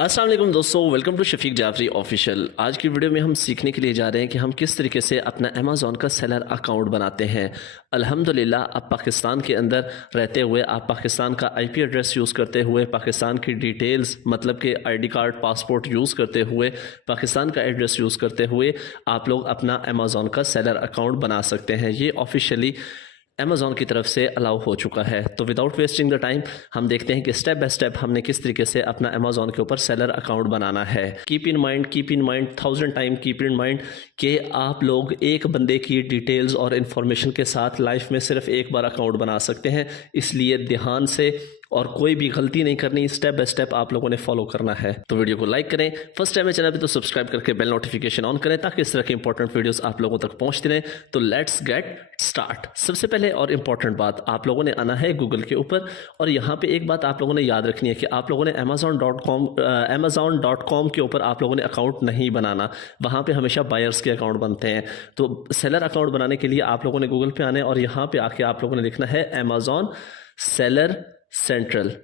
अस्सलाम वालेकुम दोस्तों, welcome to Shafiq Jafri official. आज की वीडियो में हम सीखने के लिए जा रहे हैं कि हम किस तरीके से अपना अमेज़ॉन का सेलर अकाउंट बनाते हैं। अल्हम्दुलिल्लाह आप पाकिस्तान के अंदर रहते हुए, आप पाकिस्तान का आईपी एड्रेस यूज़ करते हुए, पाकिस्तान की डिटेल्स मतलब कि आईडी कार्ड, पासपोर्ट यूज़ करते हुए, पाकिस्तान का एड्रेस यूज़ करते हुए आप लोग अपना अमेज़ॉन का सेलर अकाउंट बना सकते हैं। ये ऑफिशियली अमेज़ॉन की तरफ से अलाउ हो चुका है। तो विदाउट वेस्टिंग द टाइम हम देखते हैं कि स्टेप बाय स्टेप हमने किस तरीके से अपना अमेज़ॉन के ऊपर सेलर अकाउंट बनाना है। Keep in mind 1000 time keep in mind कि आप लोग एक बंदे की डिटेल्स और इन्फॉर्मेशन के साथ लाइफ में सिर्फ एक बार अकाउंट बना सकते हैं, इसलिए ध्यान से और कोई भी गलती नहीं करनी, स्टेप बाय स्टेप आप लोगों ने फॉलो करना है। तो वीडियो को लाइक करें, फर्स्ट टाइम है चैनल पे तो सब्सक्राइब करके बेल नोटिफिकेशन ऑन करें ताकि इस तरह के इंपॉर्टेंट वीडियोस आप लोगों तक पहुंचते रहें। तो लेट्स गेट स्टार्ट। सबसे पहले और इंपॉर्टेंट बात, आप लोगों ने आना है गूगल के ऊपर और यहाँ पे एक बात आप लोगों ने याद रखनी है कि आप लोगों ने amazon.com के ऊपर आप लोगों ने अकाउंट नहीं बनाना। वहाँ पे हमेशा बायर्स के अकाउंट बनते हैं। तो सेलर अकाउंट बनाने के लिए आप लोगों ने गूगल पे आना है और यहाँ पे आके आप लोगों ने लिखना है अमेज़ॉन सेलर सेंट्रल।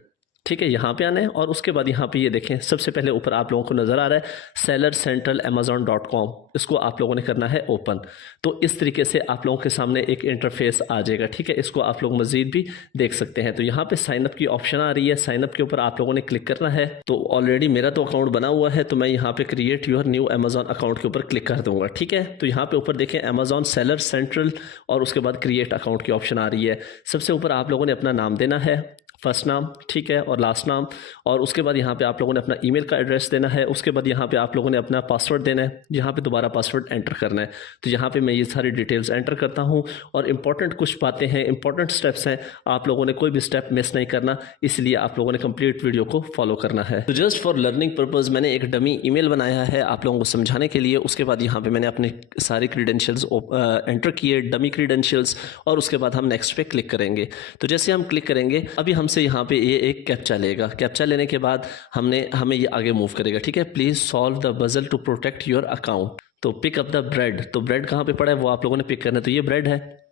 ठीक है, यहाँ पे आना है और उसके बाद यहाँ पे ये देखें, सबसे पहले ऊपर आप लोगों को नज़र आ रहा है सेलर सेंट्रल amazon.com। इसको आप लोगों ने करना है ओपन। तो इस तरीके से आप लोगों के सामने एक इंटरफेस आ जाएगा। ठीक है, इसको आप लोग मजीद भी देख सकते हैं। तो यहाँ पे साइनअप की ऑप्शन आ रही है, साइनअप के ऊपर आप लोगों ने क्लिक करना है। तो ऑलरेडी मेरा तो अकाउंट बना हुआ है, तो मैं यहाँ पे create your new Amazon account के ऊपर क्लिक कर दूंगा। ठीक है, तो यहाँ पे ऊपर देखें अमेज़ॉन सेलर सेंट्रल और उसके बाद क्रिएट अकाउंट की ऑप्शन आ रही है। सबसे ऊपर आप लोगों ने अपना नाम देना है, फर्स्ट नाम, ठीक है, और लास्ट नाम, और उसके बाद यहाँ पे आप लोगों ने अपना ईमेल का एड्रेस देना है। उसके बाद यहाँ पे आप लोगों ने अपना पासवर्ड देना है, यहाँ पे दोबारा पासवर्ड एंटर करना है। तो यहाँ पे मैं ये सारी डिटेल्स एंटर करता हूँ और इंपॉर्टेंट कुछ बातें हैं, इंपॉर्टेंट स्टेप्स हैं, आप लोगों ने कोई भी स्टेप मिस नहीं करना, इसलिए आप लोगों ने कंप्लीट वीडियो को फॉलो करना है। तो जस्ट फॉर लर्निंग पर्पज़ मैंने एक डमी ईमेल बनाया है आप लोगों को समझाने के लिए। उसके बाद यहाँ पे मैंने अपने सारे क्रीडेंशियल्स एंटर किए, डमी क्रीडेंशियल्स, और उसके बाद हम नेक्स्ट पे क्लिक करेंगे। तो जैसे हम क्लिक करेंगे, अभी हमसे यहाँ पे ये एक कैप्चा लेगा। कैप्चा लेने के बाद हमें ये आगे मूव करेगा। ठीक है, please solve the puzzle to protect your account. तो पिक अप द ब्रेड, तो ब्रेड कहाँ पे पड़ा है वो आप लोगों ने पिक करना है। तो ये ब्रेड है,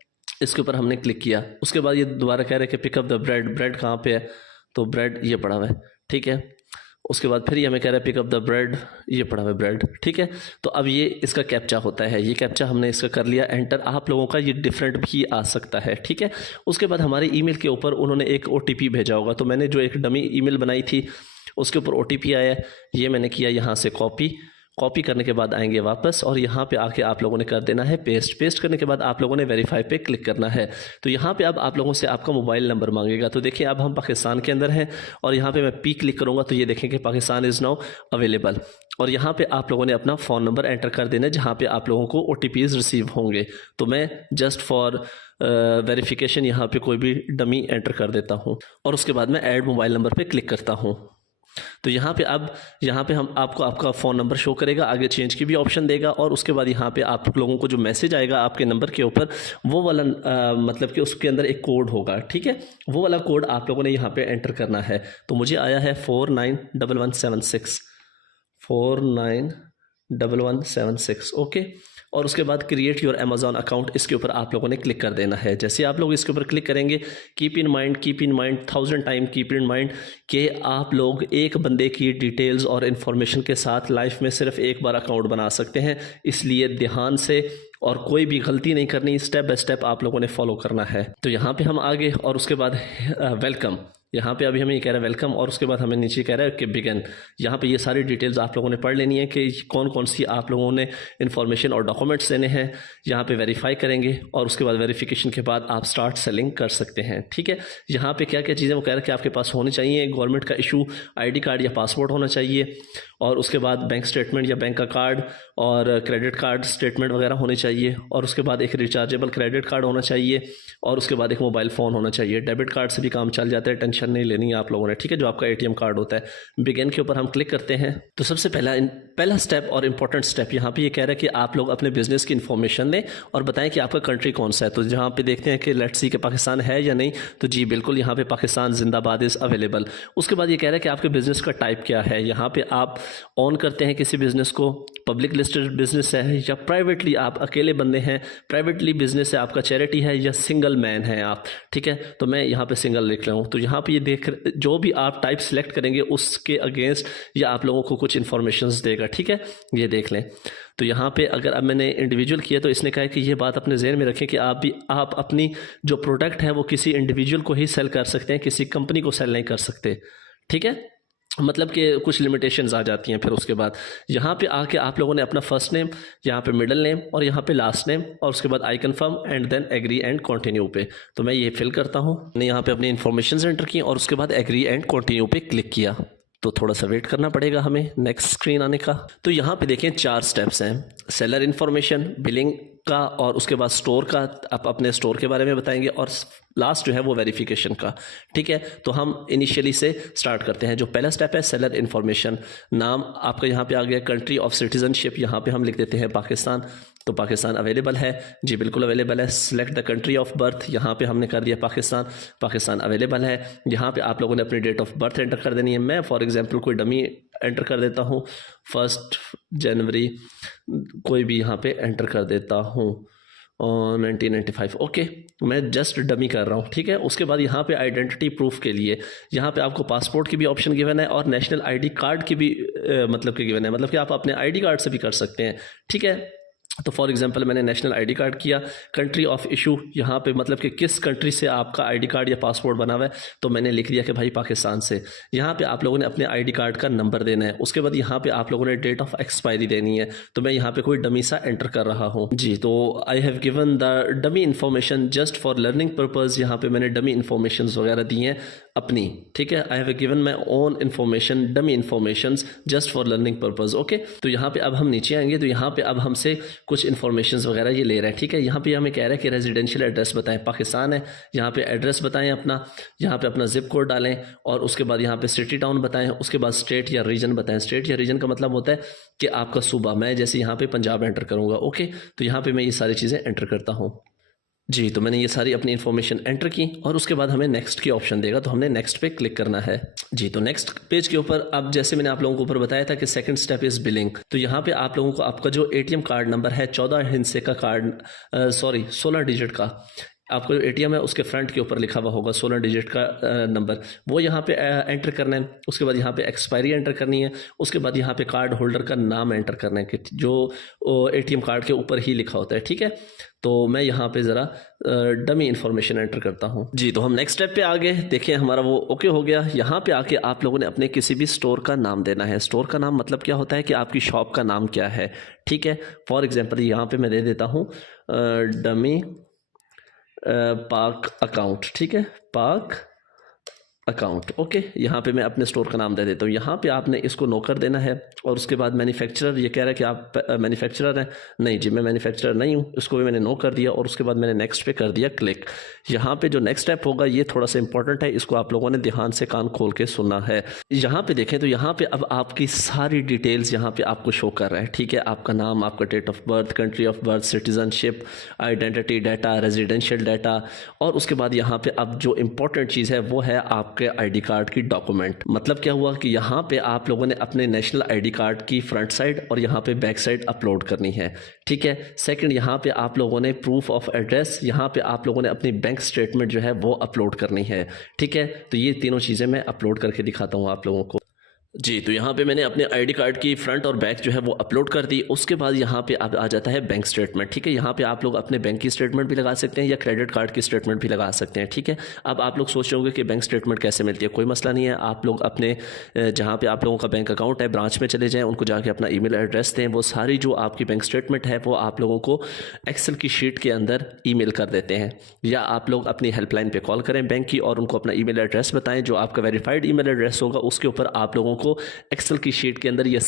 इसके ऊपर हमने क्लिक किया। उसके बाद ये दोबारा कह रहे हैं कि pick up the bread, bread कहाँ पे है, तो ब्रेड ये पड़ा हुआ है। ठीक है, उसके बाद फिर ये हमें कह रहा है पिक अप द ब्रेड, ये पड़ा हुआ है ब्रेड। ठीक है, तो अब ये इसका कैप्चा होता है, ये कैप्चा हमने इसका कर लिया एंटर। आप लोगों का ये डिफरेंट भी आ सकता है। ठीक है, उसके बाद हमारे ईमेल के ऊपर उन्होंने एक OTP भेजा होगा। तो मैंने जो एक डमी ईमेल बनाई थी उसके ऊपर OTP आया है, ये मैंने किया यहाँ से कॉपी करने के बाद आएंगे वापस और यहाँ पे आके आप लोगों ने कर देना है पेस्ट करने के बाद आप लोगों ने वेरीफाई पे क्लिक करना है। तो यहाँ पे अब आप लोगों से आपका मोबाइल नंबर मांगेगा। तो देखिए अब हम पाकिस्तान के अंदर हैं और यहाँ पे मैं P क्लिक करूँगा तो ये देखें कि पाकिस्तान इज़ नाउ अवेलेबल, और यहाँ पे आप लोगों ने अपना फ़ोन नंबर एंटर कर देना है जहाँ पे आप लोगों को OTPs रिसीव होंगे। तो मैं जस्ट फॉर वेरिफिकेशन यहाँ पे कोई भी डमी एंटर कर देता हूँ और उसके बाद मैं ऐड मोबाइल नंबर पे क्लिक करता हूँ। तो यहाँ पे हम आपका फ़ोन नंबर शो करेगा, आगे चेंज की भी ऑप्शन देगा और उसके बाद यहाँ पे आप लोगों को जो मैसेज आएगा आपके नंबर के ऊपर वो वाला मतलब कि उसके अंदर एक कोड होगा। ठीक है, वो वाला कोड आप लोगों ने यहाँ पे एंटर करना है। तो मुझे आया है 491176 491176। ओके, और उसके बाद क्रिएट योर अमेज़ॉन अकाउंट, इसके ऊपर आप लोगों ने क्लिक कर देना है। जैसे आप लोग इसके ऊपर क्लिक करेंगे, keep in mind 1000 time keep in mind कि आप लोग एक बंदे की डिटेल्स और इन्फॉर्मेशन के साथ लाइफ में सिर्फ एक बार अकाउंट बना सकते हैं, इसलिए ध्यान से और कोई भी गलती नहीं करनी, स्टेप बाय स्टेप आप लोगों ने फॉलो करना है। तो यहाँ पे हम आगे और उसके बाद वेलकम, यहाँ पे अभी हमें ये कह रहा है वेलकम और उसके बाद हमें नीचे कह रहा है कि बिगिन। यहाँ पे ये सारी डिटेल्स आप लोगों ने पढ़ लेनी है कि कौन कौन सी आप लोगों ने इन्फॉर्मेशन और डॉक्यूमेंट्स देने हैं। यहाँ पे वेरीफाई करेंगे और उसके बाद वेरिफिकेशन के बाद आप स्टार्ट सेलिंग कर सकते हैं। ठीक है, यहाँ पे क्या क्या चीज़ें वो कह रहा है कि आपके पास होनी चाहिए, गवर्नमेंट का इशू ID कार्ड या पासपोर्ट होना चाहिए, और उसके बाद बैंक स्टेटमेंट या बैंक का कार्ड और क्रेडिट कार्ड स्टेटमेंट वगैरह होनी चाहिए, और उसके बाद एक रिचार्जेबल क्रेडिट कार्ड होना चाहिए, और उसके बाद एक मोबाइल फ़ोन होना चाहिए। डेबिट कार्ड से भी काम चल जाता है, टेंशन नहीं लेनी है आप लोगों ने। ठीक है, जो आपका ATM कार्ड होता है। बिगिन के ऊपर हम क्लिक करते हैं। तो सबसे पहला स्टेप और इम्पॉर्टेंट स्टेप यहाँ पे ये कह रहा है कि आप लोग अपने बिजनेस की इन्फॉर्मेशन दें और बताएं कि आपका कंट्री कौन सा है। तो जहाँ पे देखते हैं कि लेट्स सी कि पाकिस्तान है या नहीं, तो जी बिल्कुल यहाँ पे पाकिस्तान जिंदाबाद इज़ अवेलेबल। उसके बाद ये कह रहा है कि आपके बिजनेस का टाइप क्या है। यहाँ पे आप ऑन करते हैं किसी बिजनेस को, पब्लिक लिस्टेड बिजनेस है या प्राइवेटली आप अकेले बंदे हैं, प्राइवेटली बिजनेस है आपका, चैरिटी है या सिंगल मैन है आप, ठीक है। तो मैं यहाँ पे सिंगल लिख रहा हूँ। तो यहाँ पे ये देख, जो भी आप टाइप सेलेक्ट करेंगे उसके अगेंस्ट ये आप लोगों को कुछ इन्फॉर्मेशन देगा, ठीक है, ये देख लें। तो यहाँ पे अगर अब मैंने इंडिविजुअल किया तो इसने कहा है कि ये बात अपने जहन में रखें कि आप अपनी जो प्रोडक्ट है वो किसी इंडिविजुअल को ही सेल कर सकते हैं, किसी कंपनी को सेल नहीं कर सकते, ठीक है। मतलब कि कुछ लिमिटेशंस आ जाती हैं। फिर उसके बाद यहाँ पे आके आप लोगों ने अपना फर्स्ट नेम, यहाँ पे मिडिल नेम और यहाँ पे लास्ट नेम और उसके बाद I confirm and then agree and continue पे। तो मैं ये फिल करता हूँ। मैंने यहाँ पे अपनी इन्फॉर्मेशन एंटर की और उसके बाद एग्री एंड कंटिन्यू पे क्लिक किया। तो थोड़ा सा वेट करना पड़ेगा हमें नेक्स्ट स्क्रीन आने का। तो यहाँ पे देखें 4 स्टेप्स हैं, सेलर इन्फॉर्मेशन, बिलिंग का और उसके बाद स्टोर का, आप अपने स्टोर के बारे में बताएंगे और लास्ट जो है वो वेरिफिकेशन का, ठीक है। तो हम इनिशियली से स्टार्ट करते हैं। जो पहला स्टेप है सेलर इन्फॉर्मेशन, नाम आपका यहाँ पे आ गया, कंट्री ऑफ सिटीजनशिप यहाँ पे हम लिख देते हैं पाकिस्तान। तो पाकिस्तान अवेलेबल है जी, बिल्कुल अवेलेबल है। Select the country of birth, यहाँ पे हमने कर दिया पाकिस्तान, पाकिस्तान अवेलेबल है। यहाँ पे आप लोगों ने अपनी डेट ऑफ बर्थ एंटर कर देनी है। मैं फॉर एग्जांपल कोई डमी एंटर कर देता हूँ, 1 जनवरी कोई भी यहाँ पे एंटर कर देता हूँ 1995, ओके। मैं जस्ट डमी कर रहा हूँ, ठीक है। उसके बाद यहाँ पे आइडेंटिटी प्रूफ के लिए यहाँ पे आपको पासपोर्ट की भी ऑप्शन गिवन है और नेशनल आईडी कार्ड की भी मतलब कि गिवन है, मतलब कि आप अपने आईडी कार्ड से भी कर सकते हैं, ठीक है। तो फॉर एग्जांपल मैंने नेशनल आईडी कार्ड किया। कंट्री ऑफ इशू यहाँ पे मतलब कि किस कंट्री से आपका आईडी कार्ड या पासपोर्ट बना हुआ है, तो मैंने लिख दिया कि भाई पाकिस्तान से। यहाँ पे आप लोगों ने अपने आईडी कार्ड का नंबर देना है। उसके बाद यहाँ पे आप लोगों ने डेट ऑफ एक्सपायरी देनी है। तो मैं यहाँ पे कोई डमी सा एंटर कर रहा हूँ जी। तो I have given the dummy information just for learning purpose. यहाँ पे मैंने डमी इन्फॉर्मेशन वगैरह दी हैं अपनी, ठीक है। I have given my own information, dummy information just for learning purpose, okay. तो यहाँ पे अब हम नीचे आएंगे तो यहाँ पे अब हमसे कुछ इन्फॉर्मेशन वगैरह ये ले रहा है, ठीक है। यहाँ पे हमें कह रहा है कि रेजिडेंशियल एड्रेस बताएं, पाकिस्तान है, यहाँ पे एड्रेस बताएं अपना, यहाँ पे अपना जिप कोड डालें और उसके बाद यहाँ पे सिटी टाउन बताएं, उसके बाद स्टेट या रीजन बताएं। स्टेट या रीजन का मतलब होता है कि आपका सूबा, मैं जैसे यहाँ पे पंजाब एंटर करूँगा, ओके। तो यहाँ पे मैं ये सारी चीज़ें एंटर करता हूँ जी। तो मैंने ये सारी अपनी इन्फॉर्मेशन एंटर की और उसके बाद हमें नेक्स्ट की ऑप्शन देगा, तो हमने नेक्स्ट पे क्लिक करना है जी। तो नेक्स्ट पेज के ऊपर अब जैसे मैंने आप लोगों को ऊपर बताया था कि सेकंड स्टेप इज बिलिंग। तो यहाँ पे आप लोगों को आपका जो एटीएम कार्ड नंबर है 14 हिस्से का कार्ड 16 डिजिट का आपका जो एटीएम है उसके फ्रंट के ऊपर लिखा हुआ होगा 16 डिजिट का नंबर, वो यहाँ पे एंटर करना है। उसके बाद यहाँ पे एक्सपायरी एंटर करनी है। उसके बाद यहाँ पे कार्ड होल्डर का नाम एंटर करना है कि जो एटीएम कार्ड के ऊपर ही लिखा होता है, ठीक है। तो मैं यहाँ पे ज़रा डमी इन्फॉर्मेशन एंटर करता हूँ जी। तो हम नेक्स्ट स्टेप पे आ गए, देखिए हमारा वो ओके हो गया। यहाँ पे आके आप लोगों ने अपने किसी भी स्टोर का नाम देना है। स्टोर का नाम मतलब क्या होता है कि आपकी शॉप का नाम क्या है, ठीक है। फॉर एग्जांपल यहाँ पे मैं दे देता हूँ डमी पाक अकाउंट, ठीक है, पाक अकाउंट, ओके। यहाँ पे मैं अपने स्टोर का नाम दे देता हूँ। यहाँ पे आपने इसको नो कर देना है और उसके बाद मैन्युफैक्चरर, ये कह रहा है कि आप मैन्युफैक्चरर हैं, नहीं जी मैं मैन्युफैक्चरर नहीं हूँ, इसको भी मैंने नो कर दिया और उसके बाद मैंने नेक्स्ट पे कर दिया क्लिक। यहाँ पे जो नेक्स्ट स्टेप होगा ये थोड़ा सा इंपॉर्टेंट है, इसको आप लोगों ने ध्यान से कान खोल के सुनना है। यहाँ पे देखें तो यहाँ पे अब आपकी सारी डिटेल्स यहाँ पे आपको शो कर रहा है, ठीक है। आपका नाम, आपका date of birth, country of birth, citizenship, identity data, residential data और उसके बाद यहाँ पे अब जो इंपॉर्टेंट चीज़ है वो है आपके आईडी कार्ड की डॉक्यूमेंट। मतलब क्या हुआ कि यहाँ पे आप लोगों ने अपने नेशनल आईडी कार्ड की फ्रंट साइड और यहाँ पे बैक साइड अपलोड करनी है, ठीक है। सेकंड, यहाँ पे आप लोगों ने प्रूफ ऑफ एड्रेस, यहाँ पे आप लोगों ने अपनी बैंक स्टेटमेंट जो है वो अपलोड करनी है, ठीक है। तो ये तीनों चीज़ें मैं अपलोड करके दिखाता हूँ आप लोगों को जी। तो यहाँ पे मैंने अपने आईडी कार्ड की फ्रंट और बैक जो है वो अपलोड कर दी। उसके बाद यहाँ पे अब आ जाता है बैंक स्टेटमेंट, ठीक है। यहाँ पे आप लोग अपने बैंक की स्टेटमेंट भी लगा सकते हैं या क्रेडिट कार्ड की स्टेटमेंट भी लगा सकते हैं, ठीक है। अब आप लोग सोच रहे होंगे कि बैंक स्टेटमेंट कैसे मिलती है, कोई मसला नहीं है। आप लोग अपने जहाँ पे आप लोगों का बैंक अकाउंट है ब्रांच में चले जाएँ, उनको जाके अपना ईमेल एड्रेस दें, वो सारी जो आपकी बैंक स्टेटमेंट है वो आप लोगों को एक्सेल की शीट के अंदर ईमेल कर देते हैं। या आप लोग अपनी हेल्पलाइन पे कॉल करें बैंक की और उनको अपना ईमेल एड्रेस बताएं, जो आपका वेरीफाइड ईमेल एड्रेस होगा उसके ऊपर आप लोगों को एक्सेल की शीट के अंदर या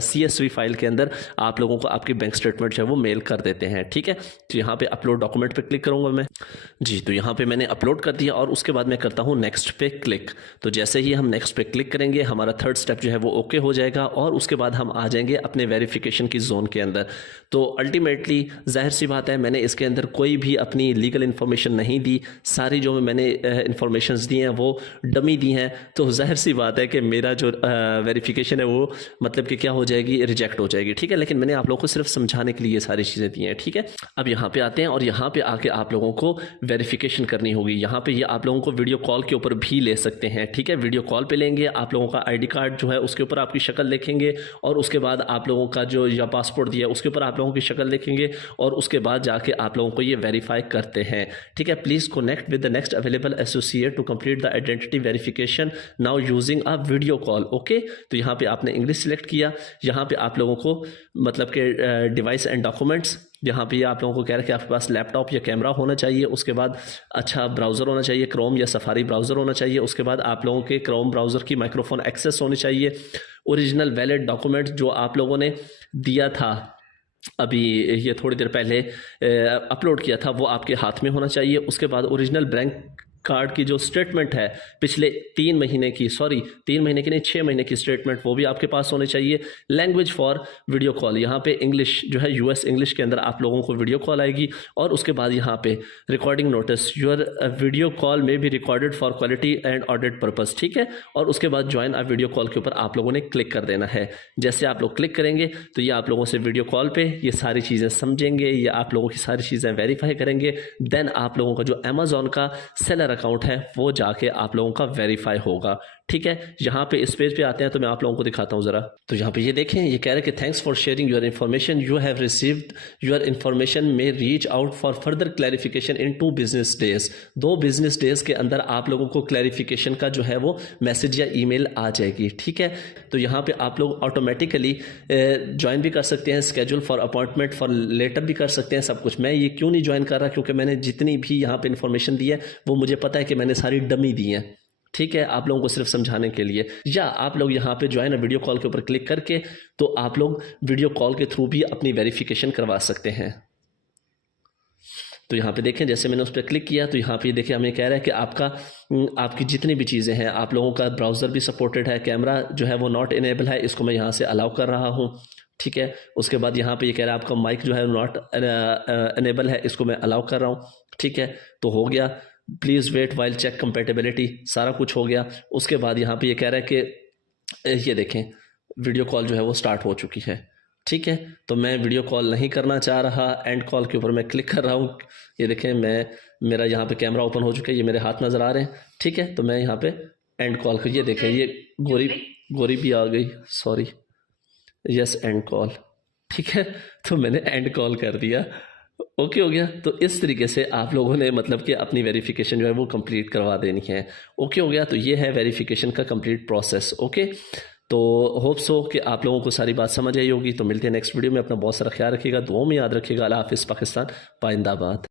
CSV फाइल के अंदर आप लोगों को आपकी बैंक स्टेटमेंट जो है वो मेल कर देते हैं, ठीक है। तो यहाँ पे अपलोड डॉक्यूमेंट पे क्लिक करूंगा मैं जी। तो यहाँ पे मैंने अपलोड कर दिया और उसके बाद मैं करता हूँ नेक्स्ट पे क्लिक। तो जैसे ही हम नेक्स्ट पे क्लिक करेंगे हमारा थर्ड स्टेप जो है वो ओके हो जाएगा और उसके बाद हम आ जाएंगे अपने वेरिफिकेशन की जोन के अंदर। तो अल्टीमेटली जाहिर सी बात है मैंने इसके अंदर कोई भी अपनी लीगल इन्फॉर्मेशन नहीं दी, सारी जो मैंने इन्फॉर्मेशन दी हैं वो डमी दी हैं। तो जाहिर सी बात है कि मेरा जो वेरिफिकेशन है वो मतलब कि क्या हो जाएगी, रिजेक्ट हो जाएगी। ठीक है, लेकिन मैंने आप लोगों को सिर्फ समझाने के लिए ये सारी चीज़ें दी हैं। ठीक है, अब यहाँ पे आते हैं और यहाँ पे आके आप लोगों को वेरिफिकेशन करनी होगी। यहाँ पे ये आप लोगों को वीडियो कॉल के ऊपर भी ले सकते हैं। ठीक है, वीडियो कॉल पे लेंगे, आप लोगों का आईडी कार्ड जो है उसके ऊपर आपकी शक्ल देखेंगे और उसके बाद आप लोगों का जो या पासपोर्ट दिया उसके ऊपर आप लोगों की शक्ल देखेंगे और उसके बाद जाके आप लोगों को ये वेरीफाई करते हैं। ठीक है, please connect with the next available associate to complete the identity verification now using a video call. Okay, तो यहाँ पे आपने इंग्लिश सिलेक्ट किया। यहाँ पे आप लोगों को मतलब कि डिवाइस एंड डॉक्यूमेंट्स, यहाँ पे आप लोगों को कह रहा है कि आपके पास लैपटॉप या कैमरा होना चाहिए, उसके बाद अच्छा ब्राउज़र होना चाहिए, क्रोम या सफारी ब्राउज़र होना चाहिए, उसके बाद आप लोगों के क्रोम ब्राउज़र की माइक्रोफोन एक्सेस होनी चाहिए, ओरिजिनल वैलिड डॉक्यूमेंट जो आप लोगों ने दिया था अभी ये थोड़ी देर पहले अपलोड किया था वो आपके हाथ में होना चाहिए। उसके बाद ओरिजिनल बैंक कार्ड की जो स्टेटमेंट है पिछले 3 महीने की, 3 महीने की नहीं 6 महीने की स्टेटमेंट, वो भी आपके पास होनी चाहिए। लैंग्वेज फॉर वीडियो कॉल, यहाँ पे इंग्लिश जो है यूएस इंग्लिश के अंदर आप लोगों को वीडियो कॉल आएगी। और उसके बाद यहाँ पे recording notice, your video call में भी recorded for quality and audit purpose. ठीक है, और उसके बाद ज्वाइन अ वीडियो कॉल के ऊपर आप लोगों ने क्लिक कर देना है। जैसे आप लोग क्लिक करेंगे तो ये आप लोगों से वीडियो कॉल पे ये सारी चीज़ें समझेंगे, ये आप लोगों की सारी चीज़ें वेरीफाई करेंगे। देन आप लोगों का जो अमेजोन का सेलर अकाउंट है वो जाके आप लोगों का वेरीफाई होगा। ठीक है, यहाँ पे इस पेज पे आते हैं तो मैं आप लोगों को दिखाता हूँ ज़रा। तो यहाँ पे ये देखें, ये कह रहे हैं कि thanks for sharing your information, you have received your information may reach out for further clarification in 2 business days. 2 business days के अंदर आप लोगों को क्लैरिफिकेशन का जो है वो मैसेज या ईमेल आ जाएगी। ठीक है, तो यहाँ पे आप लोग ऑटोमेटिकली ज्वाइन भी कर सकते हैं, schedule for appointment for later भी कर सकते हैं, सब कुछ। मैं ये क्यों नहीं ज्वाइन कर रहा, क्योंकि मैंने जितनी भी यहाँ पे इन्फॉर्मेशन दी है वो मुझे पता है कि मैंने सारी डमी दी है। ठीक है, आप लोगों को सिर्फ समझाने के लिए। या आप लोग यहाँ पे ज्वाइन वीडियो कॉल के ऊपर क्लिक करके तो आप लोग वीडियो कॉल के थ्रू भी अपनी वेरिफिकेशन करवा सकते हैं। तो यहाँ पे देखें, जैसे मैंने उस पर क्लिक किया तो यहाँ पे देखिए हमें कह रहा है कि आपकी जितनी भी चीज़ें हैं, आप लोगों का ब्राउज़र भी सपोर्टेड है, कैमरा जो है वो नॉट इनेबल है, इसको मैं यहाँ से अलाउ कर रहा हूँ। ठीक है, उसके बाद यहाँ पे ये कह रहा है आपका माइक जो है नॉट इनेबल है, इसको मैं अलाउ कर रहा हूँ। ठीक है, तो हो गया। Please wait while check compatibility, सारा कुछ हो गया। उसके बाद यहाँ पे ये कह रहा है कि ये देखें वीडियो कॉल जो है वो स्टार्ट हो चुकी है। ठीक है, तो मैं वीडियो कॉल नहीं करना चाह रहा, एंड कॉल के ऊपर मैं क्लिक कर रहा हूँ। ये देखें मेरा यहाँ पे कैमरा ओपन हो चुका है, ये मेरे हाथ नज़र आ रहे हैं। ठीक है, तो मैं यहाँ पे एंड कॉल कर, ये देखें ये गोरी भी आ गई, सॉरी, यस एंड कॉल। ठीक है, तो मैंने एंड कॉल कर दिया। ओके हो गया। तो इस तरीके से आप लोगों ने मतलब कि अपनी वेरिफिकेशन जो है वो कंप्लीट करवा देनी है। ओके हो गया, तो ये है वेरिफिकेशन का कंप्लीट प्रोसेस। ओके, तो होप सो कि आप लोगों को सारी बात समझ आई होगी। तो मिलते हैं नेक्स्ट वीडियो में। अपना बहुत सारा ख्याल रखिएगा, दुआओं में याद रखिएगा। अल्लाह हाफिज़। पाकिस्तान पाइंदाबाद।